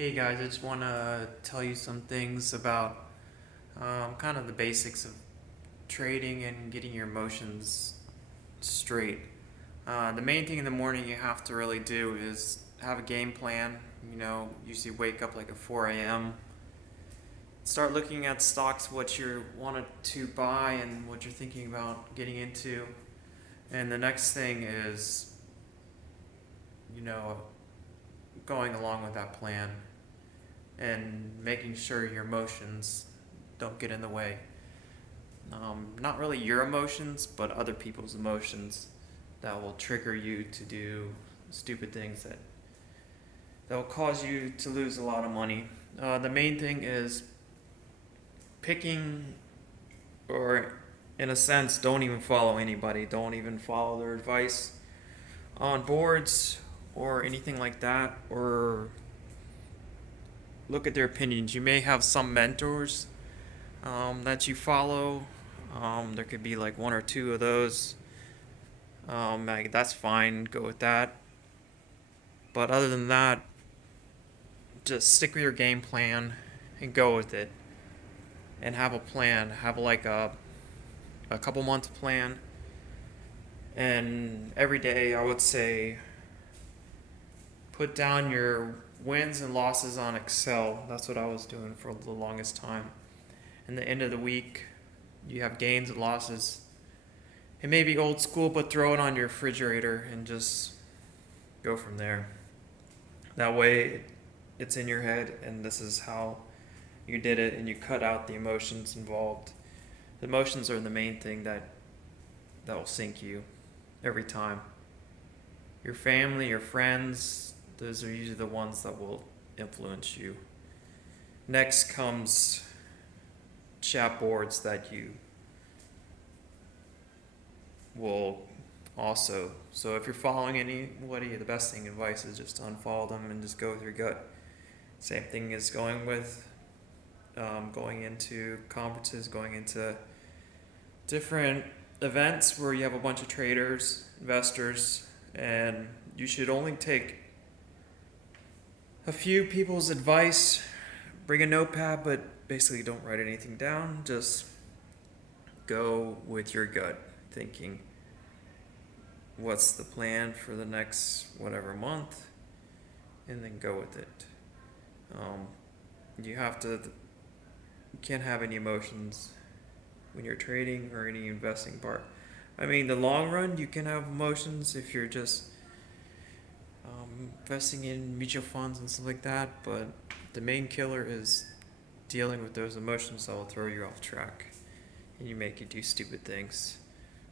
Hey guys, I just want to tell you some things about kind of the basics of trading and getting your emotions straight. The main thing in the morning you have to really do is have a game plan. Usually wake up like at 4 a.m. Start looking at stocks, what you wanted to buy and what you're thinking about getting into. And the next thing is, you know, going along with that plan and making sure your emotions don't get in the way. Not really your emotions, but other people's emotions that will trigger you to do stupid things that will cause you to lose a lot of money. The main thing is picking, or in a sense, don't even follow anybody. Don't even follow their advice on boards or anything like that, or look at their opinions. You may have some mentors that you follow. There could be like one or two of those. Like, that's fine. Go with that. But other than that, just stick with your game plan and go with it. And have a plan. Have like a couple month plan. And every day, I would say, put down your wins and losses on Excel. That's what I was doing for the longest time. And the end of the week, you have gains and losses. It may be old school, but throw it on your refrigerator and just go from there. That way, it's in your head, and this is how you did it, and you cut out the emotions involved. The emotions are the main thing that will sink you every time. Your family, your friends, those are usually the ones that will influence you. Next comes chat boards that you will also. So if you're following anybody, the best thing advice is just to unfollow them and just go with your gut. Same thing as going into conferences, going into different events where you have a bunch of traders, investors, and you should only take a few people's advice. Bring a notepad, but basically don't write anything down. Just go with your gut thinking. What's the plan for the next whatever month, and then go with it. Um, you can't have any emotions when you're trading or any investing part. I mean, the long run, you can have emotions if you're just investing in mutual funds and stuff like that, but the main killer is dealing with those emotions that will throw you off track and you make you do stupid things.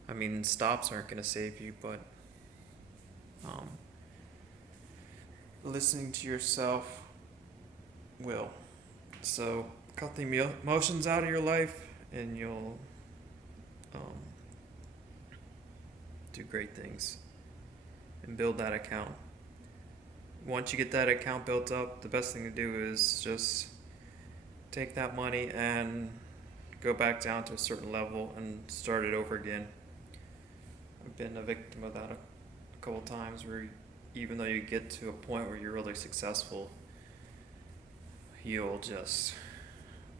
I mean, stops aren't going to save you, but um, listening to yourself will. So cut the emotions out of your life, and you'll um, do great things and build that account. Once you get that account built up, the best thing to do is just take that money and go back down to a certain level and start it over again. I've been a victim of that a couple times, where even though you get to a point where you're really successful, you'll just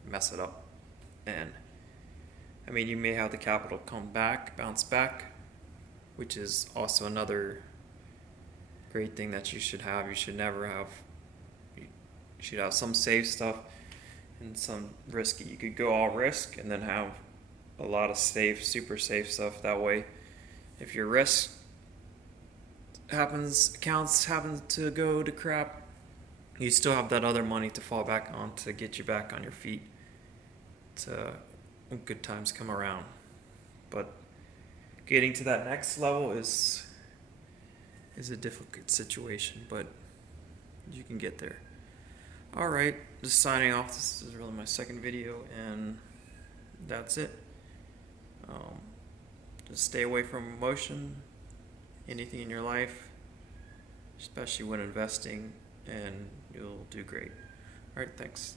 mess it up. And I mean, you may have the capital bounce back, which is also another great thing that you should have. You should have some safe stuff and some risky. You could go all risk and then have a lot of safe, super safe stuff. That way, if your risk accounts happen to go to crap, you still have that other money to fall back on to get you back on your feet to when good times come around. But getting to that next level is a difficult situation, but you can get there. Alright, just signing off. This is really my second video, and that's it. Just stay away from emotion, anything in your life, especially when investing, and you'll do great. Alright, thanks.